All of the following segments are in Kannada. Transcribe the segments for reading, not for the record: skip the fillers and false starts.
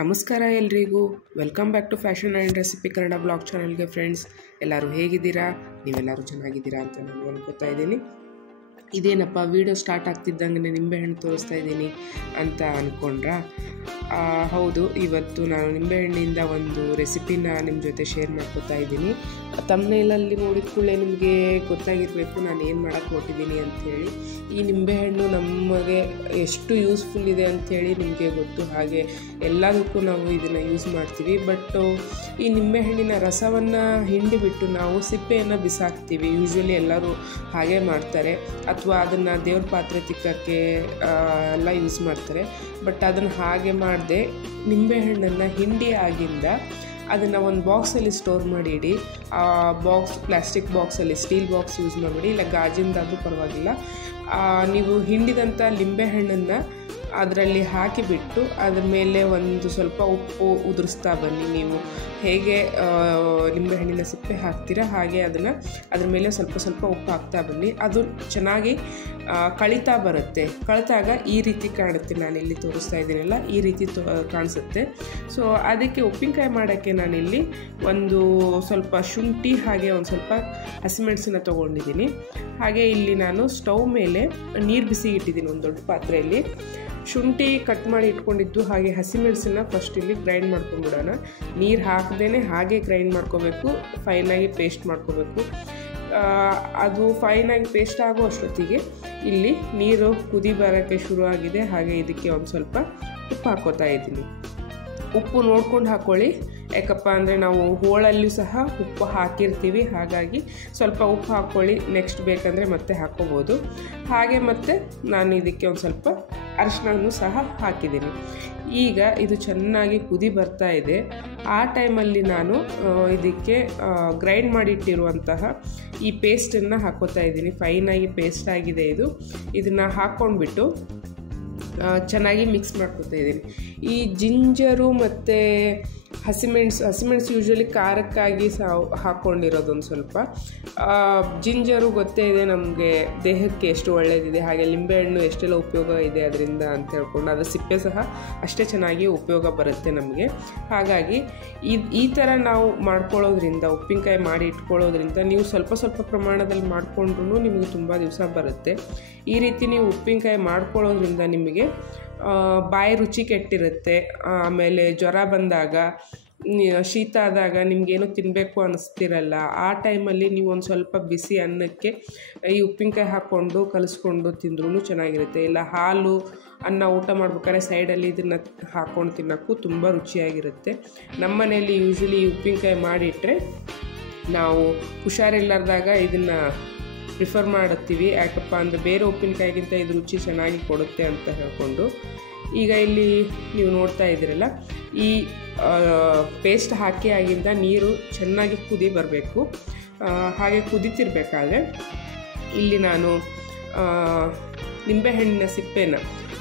ನಮಸ್ಕಾರ ಎಲ್ರಿಗೂ welcome back to fashion and recipe Kannada blog ಚಾನಲ್ಗೆ ಫ್ರೆಂಡ್ಸ್. ಎಲ್ಲರೂ ಹೇಗಿದ್ದೀರಾ? ನೀವೆಲ್ಲರೂ ಚೆನ್ನಾಗಿದ್ದೀರಾ ಅಂತ ನಾನು ಅನ್ಕೋತಾ ಇದ್ದೀನಿ. ಇದೇನಪ್ಪ ವಿಡಿಯೋ ಸ್ಟಾರ್ಟ್ ಆಗ್ತಿದ್ದಂಗೆ ನಿಂಬೆಹಣ್ಣು ತೋರಿಸ್ತಾ ಇದ್ದೀನಿ ಅಂತ ಅಂದ್ಕೊಂಡ್ರಾ? ಹೌದು, ಇವತ್ತು ನಾನು ನಿಂಬೆಹಣ್ಣಿಂದ ಒಂದು ರೆಸಿಪಿನ ನಿಮ್ಮ ಜೊತೆ ಶೇರ್ ಮಾಡ್ಕೋತಾ ಇದ್ದೀನಿ. ತಮ್ನೇಲಲ್ಲಿ ನೋಡಿದ ಕೂಡಲೇ ನಿಮಗೆ ಗೊತ್ತಾಗಿರಬೇಕು ನಾನು ಏನು ಮಾಡೋಕ್ಕೆ ಹೊರಟಿದ್ದೀನಿ ಅಂಥೇಳಿ. ಈ ನಿಂಬೆಹಣ್ಣು ನಮಗೆ ಎಷ್ಟು ಯೂಸ್ಫುಲ್ ಇದೆ ಅಂಥೇಳಿ ನಿಮಗೆ ಗೊತ್ತು, ಹಾಗೆ ಎಲ್ಲದಕ್ಕೂ ನಾವು ಇದನ್ನು ಯೂಸ್ ಮಾಡ್ತೀವಿ. ಬಟ್ ಈ ನಿಂಬೆಹಣ್ಣಿನ ರಸವನ್ನು ಹಿಂಡಿಬಿಟ್ಟು ನಾವು ಸಿಪ್ಪೆಯನ್ನು ಬಿಸಾಕ್ತೀವಿ. ಯೂಶ್ವಲಿ ಎಲ್ಲರೂ ಹಾಗೆ ಮಾಡ್ತಾರೆ, ಅಥವಾ ಅದನ್ನು ದೇವ್ರ ಪಾತ್ರೆ ತಿಕ್ಕಕ್ಕೆ ಎಲ್ಲ ಯೂಸ್ ಮಾಡ್ತಾರೆ. ಬಟ್ ಅದನ್ನು ಹಾಗೆ ಮಾಡದೆ ನಿಂಬೆಹಣ್ಣನ್ನು ಹಿಂಡಿ ಆಗಿಂದ ಅದನ್ನು ಒಂದು ಬಾಕ್ಸಲ್ಲಿ ಸ್ಟೋರ್ ಮಾಡಿ ಇಡಿ. ಆ ಬಾಕ್ಸ್ ಪ್ಲಾಸ್ಟಿಕ್ ಬಾಕ್ಸಲ್ಲಿ, ಸ್ಟೀಲ್ ಬಾಕ್ಸ್ ಯೂಸ್ ಮಾಡಬೇಡಿ, ಇಲ್ಲ ಗಾಜಿಂದಾದರೂ ಪರವಾಗಿಲ್ಲ. ನೀವು ಹಿಂಡಿದಂಥ ಲಿಂಬೆಹಣ್ಣನ್ನು ಅದರಲ್ಲಿ ಹಾಕಿಬಿಟ್ಟು ಅದ್ರ ಮೇಲೆ ಒಂದು ಸ್ವಲ್ಪ ಉಪ್ಪು ಉದುರಿಸ್ತಾ ಬನ್ನಿ. ನೀವು ಹೇಗೆ ನಿಂಬೆಹಣ್ಣಿನ ಸಿಪ್ಪೆ ಹಾಕ್ತೀರಾ ಹಾಗೆ ಅದ್ರ ಮೇಲೆ ಸ್ವಲ್ಪ ಸ್ವಲ್ಪ ಉಪ್ಪು ಹಾಕ್ತಾ ಬನ್ನಿ. ಅದು ಚೆನ್ನಾಗಿ ಕಳಿತಾ ಬರುತ್ತೆ. ಕಳಿತಾಗ ಈ ರೀತಿ ಕಾಣುತ್ತೆ. ನಾನಿಲ್ಲಿ ತೋರಿಸ್ತಾ ಇದ್ದೀನಲ್ಲ, ಈ ರೀತಿ ಕಾಣಿಸುತ್ತೆ. ಸೊ ಅದಕ್ಕೆ ಉಪ್ಪಿನಕಾಯಿ ಮಾಡೋಕ್ಕೆ ನಾನಿಲ್ಲಿ ಒಂದು ಸ್ವಲ್ಪ ಶುಂಠಿ ಹಾಗೆ ಒಂದು ಸ್ವಲ್ಪ ಹಸಿಮೆಣಸನ್ನ ತೊಗೊಂಡಿದ್ದೀನಿ. ಹಾಗೆ ಇಲ್ಲಿ ನಾನು ಸ್ಟವ್ ಮೇಲೆ ನೀರು ಬಿಸಿ ಇಟ್ಟಿದ್ದೀನಿ ಒಂದು ದೊಡ್ಡ ಪಾತ್ರೆಯಲ್ಲಿ. ಶುಂಠಿ ಕಟ್ ಮಾಡಿ ಇಟ್ಕೊಂಡಿದ್ದು ಹಾಗೆ ಹಸಿಮೆಣಸನ್ನ ಫಸ್ಟ್ ಇಲ್ಲಿ ಗ್ರೈಂಡ್ ಮಾಡ್ಕೊಂಡ್ಬಿಡೋಣ. ನೀರು ಹಾಕದೇನೆ ಹಾಗೆ ಗ್ರೈಂಡ್ ಮಾಡ್ಕೋಬೇಕು, ಫೈನಾಗಿ ಪೇಸ್ಟ್ ಮಾಡ್ಕೋಬೇಕು. ಅದು ಫೈನಾಗಿ ಪೇಸ್ಟ್ ಆಗೋ ಅಷ್ಟೊತ್ತಿಗೆ ಇಲ್ಲಿ ನೀರು ಕುದಿ ಬರೋಕ್ಕೆ ಶುರು ಆಗಿದೆ. ಹಾಗೆ ಇದಕ್ಕೆ ಒಂದು ಸ್ವಲ್ಪ ಉಪ್ಪು ಹಾಕೋತಾ ಇದ್ದೀನಿ. ಉಪ್ಪು ನೋಡ್ಕೊಂಡು ಹಾಕ್ಕೊಳ್ಳಿ, ಯಾಕಪ್ಪ ಅಂದರೆ ನಾವು ಹೋಳಲ್ಲೂ ಸಹ ಉಪ್ಪು ಹಾಕಿರ್ತೀವಿ, ಹಾಗಾಗಿ ಸ್ವಲ್ಪ ಉಪ್ಪು ಹಾಕ್ಕೊಳ್ಳಿ. ನೆಕ್ಸ್ಟ್ ಬೇಕಂದರೆ ಮತ್ತೆ ಹಾಕ್ಕೋಬೋದು. ಹಾಗೆ ಮತ್ತು ನಾನು ಇದಕ್ಕೆ ಒಂದು ಸ್ವಲ್ಪ ಅರಿಶಿನನೂ ಸಹ ಹಾಕಿದ್ದೀನಿ. ಈಗ ಇದು ಚೆನ್ನಾಗಿ ಕುದಿ ಬರ್ತಾ ಇದೆ. ಆ ಟೈಮಲ್ಲಿ ನಾನು ಇದಕ್ಕೆ ಗ್ರೈಂಡ್ ಮಾಡಿಟ್ಟಿರುವಂತಹ ಈ ಪೇಸ್ಟನ್ನು ಹಾಕ್ಕೋತಾ ಇದ್ದೀನಿ. ಫೈನಾಗಿ ಪೇಸ್ಟ್ ಆಗಿದೆ ಇದು. ಇದನ್ನು ಹಾಕ್ಕೊಂಡ್ಬಿಟ್ಟು ಚೆನ್ನಾಗಿ ಮಿಕ್ಸ್ ಮಾಡ್ಕೊತಾ ಇದ್ದೀನಿ. ಈ ಜಿಂಜರು ಮತ್ತು ಹಸಿಮೆಣಸು ಯೂಶ್ವಲಿ ಖಾರಕ್ಕಾಗಿ ಹಾಕ್ಕೊಂಡಿರೋದೊಂದು ಸ್ವಲ್ಪ. ಜಿಂಜರು ಗೊತ್ತೇ ಇದೆ ನಮಗೆ ದೇಹಕ್ಕೆ ಎಷ್ಟು ಒಳ್ಳೆಯದಿದೆ, ಹಾಗೆ ಲಿಂಬೆಹಣ್ಣು ಎಷ್ಟೆಲ್ಲ ಉಪಯೋಗ ಇದೆ ಅದರಿಂದ ಅಂತ ಹೇಳ್ಕೊಂಡು, ಅದರ ಸಿಪ್ಪೆ ಸಹ ಅಷ್ಟೇ ಚೆನ್ನಾಗಿ ಉಪಯೋಗ ಬರುತ್ತೆ ನಮಗೆ. ಹಾಗಾಗಿ ಈ ಥರ ನಾವು ಮಾಡ್ಕೊಳ್ಳೋದ್ರಿಂದ, ಉಪ್ಪಿನಕಾಯಿ ಮಾಡಿ ಇಟ್ಕೊಳ್ಳೋದ್ರಿಂದ ನೀವು ಸ್ವಲ್ಪ ಸ್ವಲ್ಪ ಪ್ರಮಾಣದಲ್ಲಿ ಮಾಡಿಕೊಂಡ್ರೂ ನಿಮಗೆ ತುಂಬ ದಿವಸ ಬರುತ್ತೆ. ಈ ರೀತಿ ನೀವು ಉಪ್ಪಿನಕಾಯಿ ಮಾಡ್ಕೊಳ್ಳೋದ್ರಿಂದ ನಿಮಗೆ ಬಾಯಿ ರುಚಿ ಕೆಟ್ಟಿರುತ್ತೆ. ಆಮೇಲೆ ಜ್ವರ ಬಂದಾಗ, ಶೀತ ಆದಾಗ ನಿಮಗೇನೋ ತಿನ್ನಬೇಕು ಅನ್ನಿಸ್ತಿರಲ್ಲ, ಆ ಟೈಮಲ್ಲಿ ನೀವು ಒಂದು ಸ್ವಲ್ಪ ಬಿಸಿ ಅನ್ನಕ್ಕೆ ಈ ಉಪ್ಪಿನಕಾಯಿ ಹಾಕ್ಕೊಂಡು ಕಲಿಸ್ಕೊಂಡು ತಿಂದ್ರೂ ಚೆನ್ನಾಗಿರುತ್ತೆ. ಇಲ್ಲ ಹಾಲು ಅನ್ನ ಊಟ ಮಾಡ್ಬೇಕಾದ್ರೆ ಸೈಡಲ್ಲಿ ಇದನ್ನು ಹಾಕ್ಕೊಂಡು ತಿನ್ನೋಕ್ಕೂ ತುಂಬ ರುಚಿಯಾಗಿರುತ್ತೆ. ನಮ್ಮ ಮನೆಯಲ್ಲಿ ಯೂಶ್ವಲಿ ಉಪ್ಪಿನಕಾಯಿ ಮಾಡಿಟ್ರೆ ನಾವು ಹುಷಾರಿಲ್ಲಾರ್ದಾಗ ಇದನ್ನು ಪ್ರಿಫರ್ ಮಾಡುತ್ತೀವಿ. ಯಾಕಪ್ಪ ಅಂದರೆ ಬೇರೆ ಉಪ್ಪಿನಕಾಯಿಗಿಂತ ಇದು ರುಚಿ ಚೆನ್ನಾಗಿ ಕೊಡುತ್ತೆ ಅಂತ ಹೇಳ್ಕೊಂಡು. ಈಗ ಇಲ್ಲಿ ನೀವು ನೋಡ್ತಾ ಇದ್ದೀರಲ್ಲ, ಈ ಪೇಸ್ಟ್ ಹಾಕಿ ಆಗಿಂದ ನೀರು ಚೆನ್ನಾಗಿ ಕುದಿ ಬರಬೇಕು. ಹಾಗೆ ಕುದಿತಿರ್ಬೇಕಾದ್ರೆ ಇಲ್ಲಿ ನಾನು ನಿಂಬೆಹಣ್ಣಿನ ಸಿಪ್ಪೆನ,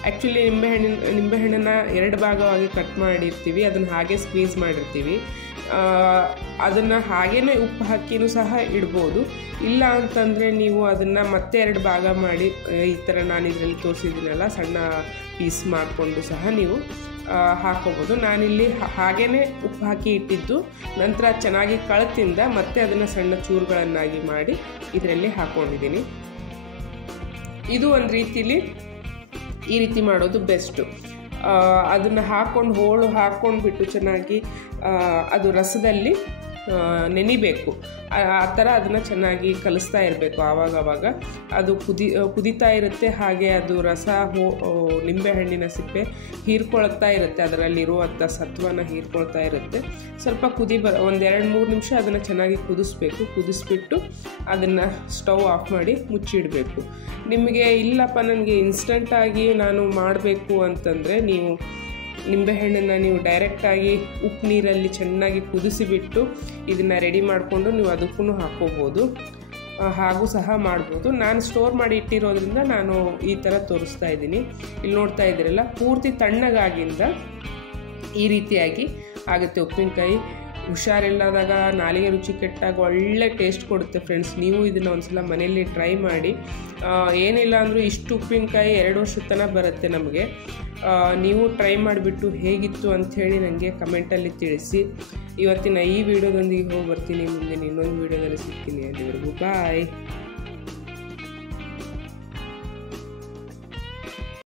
ಆ್ಯಕ್ಚುಲಿ ನಿಂಬೆಹಣ್ಣನ್ನು 2 ಭಾಗವಾಗಿ ಕಟ್ ಮಾಡಿರ್ತೀವಿ, ಅದನ್ನು ಹಾಗೆ ಸ್ಕ್ವೀಸ್ ಮಾಡಿರ್ತೀವಿ. ಅದನ್ನು ಹಾಗೇ ಉಪ್ಪು ಹಾಕಿನೂ ಸಹ ಇಡ್ಬೋದು. ಇಲ್ಲ ಅಂತಂದರೆ ನೀವು ಅದನ್ನು ಮತ್ತೆ 2 ಭಾಗ ಮಾಡಿ ಈ ಥರ ನಾನು ಇದರಲ್ಲಿ ತೋರಿಸಿದ್ದೀನಲ್ಲ, ಸಣ್ಣ ಪೀಸ್ ಮಾಡಿಕೊಂಡು ಸಹ ನೀವು ಹಾಕ್ಕೋಬೋದು. ನಾನಿಲ್ಲಿ ಹಾಗೇ ಉಪ್ಪು ಹಾಕಿ ಇಟ್ಟಿದ್ದು, ನಂತರ ಚೆನ್ನಾಗಿ ಕಳತಿಂದ ಮತ್ತೆ ಅದನ್ನು ಸಣ್ಣ ಚೂರುಗಳನ್ನಾಗಿ ಮಾಡಿ ಇದರಲ್ಲಿ ಹಾಕ್ಕೊಂಡಿದ್ದೀನಿ. ಇದು ಒಂದು ರೀತಿಲಿ ಈ ರೀತಿ ಮಾಡೋದು ಬೆಸ್ಟು. ಅದನ್ನು ಹೋಳು ಹಾಕ್ಕೊಂಡ್ಬಿಟ್ಟು ಚೆನ್ನಾಗಿ ಅದು ರಸದಲ್ಲಿ ನೆನಿಬೇಕು. ಆ ಥರ ಅದನ್ನು ಚೆನ್ನಾಗಿ ಕಲಿಸ್ತಾ ಇರಬೇಕು. ಆವಾಗವಾಗ ಅದು ಕುದೀತಾ ಇರುತ್ತೆ. ಹಾಗೆ ಅದು ರಸ ನಿಂಬೆಹಣ್ಣಿನ ಸಿಪ್ಪೆ ಹೀರ್ಕೊಳ್ತಾ ಇರುತ್ತೆ, ಅದರಲ್ಲಿರುವಂಥ ಸತ್ವನ ಹೀರ್ಕೊಳ್ತಾ ಇರುತ್ತೆ. ಸ್ವಲ್ಪ ಒಂದು 2-3 ನಿಮಿಷ ಅದನ್ನು ಚೆನ್ನಾಗಿ ಕುದಿಸ್ಬಿಟ್ಟು ಅದನ್ನು ಸ್ಟವ್ ಆಫ್ ಮಾಡಿ ಮುಚ್ಚಿಡಬೇಕು. ನಿಮಗೆ ಇಲ್ಲಪ್ಪ ನನಗೆ ಇನ್ಸ್ಟಂಟಾಗಿ ನಾನು ಮಾಡಬೇಕು ಅಂತಂದರೆ ನೀವು ನಿಂಬೆಹಣ್ಣನ್ನು ನೀವು ಡೈರೆಕ್ಟಾಗಿ ಉಪ್ಪು ನೀರಲ್ಲಿ ಚೆನ್ನಾಗಿ ಕುದಿಸಿಬಿಟ್ಟು ಇದನ್ನು ರೆಡಿ ಮಾಡಿಕೊಂಡು ನೀವು ಅದಕ್ಕೂ ಹಾಕ್ಕೋಬೋದು, ಹಾಗೂ ಸಹ ಮಾಡ್ಬೋದು. ನಾನು ಸ್ಟೋರ್ ಮಾಡಿ ಇಟ್ಟಿರೋದ್ರಿಂದ ನಾನು ಈ ಥರ ತೋರಿಸ್ತಾ ಇದ್ದೀನಿ. ಇಲ್ಲಿ ನೋಡ್ತಾ ಇದ್ದೀರಲ್ಲ, ಪೂರ್ತಿ ತಣ್ಣಗಾಗಿಂದ ಈ ರೀತಿಯಾಗಿ ಆಗುತ್ತೆ ಉಪ್ಪಿನಕಾಯಿ. ಹುಷಾರಿಲ್ಲದಾಗ ನಾಲಿಗೆ ರುಚಿ ಕೆಟ್ಟಾಗ ಒಳ್ಳೆ ಟೇಸ್ಟ್ ಕೊಡುತ್ತೆ ಫ್ರೆಂಡ್ಸ್. ನೀವು ಇದನ್ನು ಒಂದ್ಸಲ ಮನೆಯಲ್ಲಿ ಟ್ರೈ ಮಾಡಿ. ಏನಿಲ್ಲ ಅಂದರೂ ಇಷ್ಟು ಉಪ್ಪಿನಕಾಯಿ 2 ವರ್ಷದ ತನಕ ಬರುತ್ತೆ ನಮಗೆ. ನೀವು ಟ್ರೈ ಮಾಡಿಬಿಟ್ಟು ಹೇಗಿತ್ತು ಅಂಥೇಳಿ ನನಗೆ ಕಮೆಂಟಲ್ಲಿ ತಿಳಿಸಿ. ಇವತ್ತಿನ ಈ ವಿಡಿಯೋದೊಂದಿಗೆ ಹೋಗಿ ಬರ್ತೀನಿ. ಮುಂದೆ ಇನ್ನೊಂದು ವಿಡಿಯೋದಲ್ಲಿ ಸಿಗ್ತೀನಿ. ಅಲ್ಲಿವರೆಗೂ ಬಾಯ್.